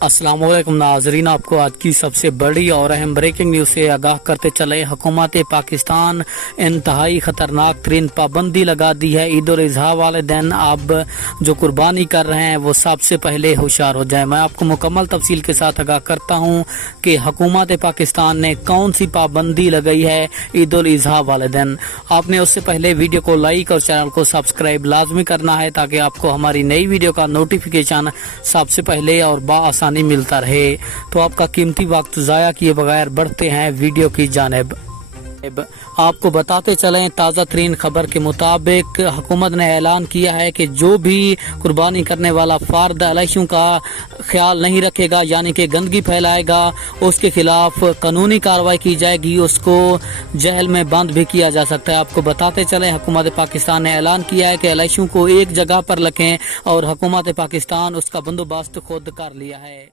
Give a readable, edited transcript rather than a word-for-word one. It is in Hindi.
अस्सलाम वालेकुम नाजरीन, आपको आज की सबसे बड़ी और अहम ब्रेकिंग न्यूज़ से आगाह करते चले। हुकूमत पाकिस्तान इंतहाई ख़तरनाक तरीन पाबंदी लगा दी है। ईद उल अज़हा वाले दिन आप जो कुर्बानी कर रहे हैं वो सबसे पहले होशियार हो जाए। मैं आपको मुकम्मल तफसील के साथ आगाह करता हूँ कि हुकूमत पाकिस्तान ने कौन सी पाबंदी लगाई है ईद उल अज़हा वाले दिन। आपने उससे पहले वीडियो को लाइक और चैनल को सब्सक्राइब लाजमी करना है ताकि आपको हमारी नई वीडियो का नोटिफिकेशन सबसे पहले और बाआसानी मिलता रहे। तो आपका कीमती वक्त जाया किए बगैर बढ़ते हैं वीडियो की जानिब। आपको बताते चलें, ताज़ा तरीन खबर के मुताबिक हुकूमत ने ऐलान किया है कि जो भी कुर्बानी करने वाला फर्द अलैशियों का ख्याल नहीं रखेगा यानी कि गंदगी फैलाएगा, उसके खिलाफ कानूनी कार्रवाई की जाएगी, उसको जेल में बंद भी किया जा सकता है। आपको बताते चलें, हुकूमत पाकिस्तान ने ऐलान किया है कि अलैशियों को एक जगह पर रखें और हुकूमत पाकिस्तान उसका बंदोबस्त खुद कर लिया है।